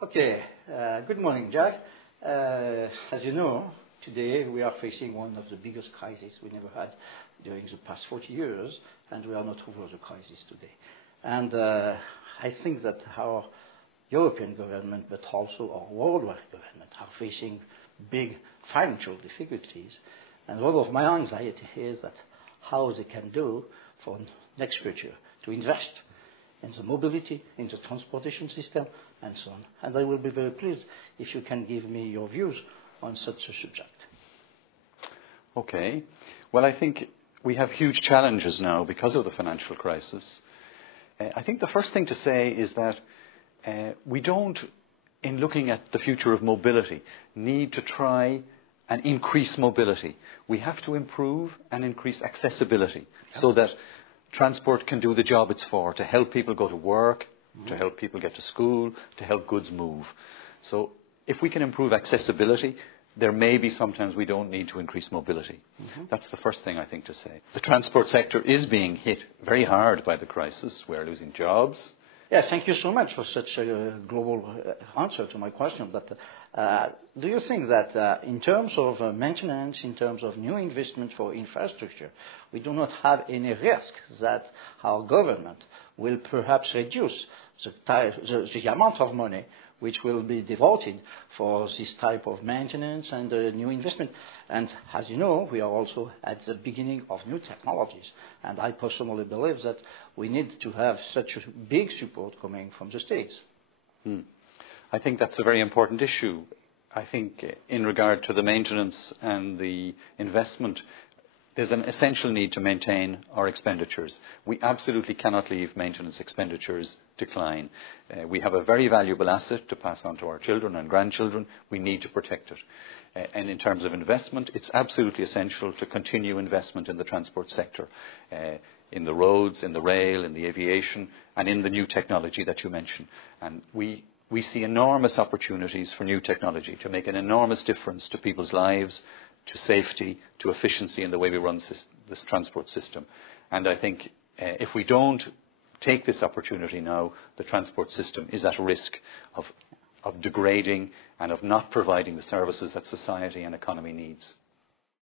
Okay, good morning, Jack. As you know, today we are facing one of the biggest crises we never had during the past 40 years, and we are not over the crisis today. And I think that our European government, but also our worldwide government, are facing big financial difficulties. And one of my anxiety is that how they can do for next future to invest in the mobility, in the transportation system, and so on. And I will be very pleased if you can give me your views on such a subject. Okay. Well, I think we have huge challenges now because of the financial crisis. I think the first thing to say is that we don't, in looking at the future of mobility, need to try and increase mobility. We have to improve and increase accessibility so that transport can do the job it's for, to help people go to work, to help people get to school, to help goods move. So if we can improve accessibility, there may be sometimes we don't need to increase mobility. That's the first thing I think to say. The transport sector is being hit very hard by the crisis. We're losing jobs. Yes, thank you so much for such a global answer to my question. But do you think that in terms of maintenance, in terms of new investment for infrastructure, we do not have any risk that our government will perhaps reduce the amount of money which will be devoted for this type of maintenance and new investment? And as you know, we are also at the beginning of new technologies. And I personally believe that we need to have such a big support coming from the States. I think that's a very important issue. I think in regard to the maintenance and the investment, there's an essential need to maintain our expenditures. We absolutely cannot leave maintenance expenditures decline. We have a very valuable asset to pass on to our children and grandchildren. We need to protect it. And in terms of investment, it's absolutely essential to continue investment in the transport sector, in the roads, in the rail, in the aviation, and in the new technology that you mentioned. And we see enormous opportunities for new technology to make an enormous difference to people's lives, to safety, to efficiency in the way we run this transport system. And I think if we don't take this opportunity now, the transport system is at risk of degrading and of not providing the services that society and economy needs.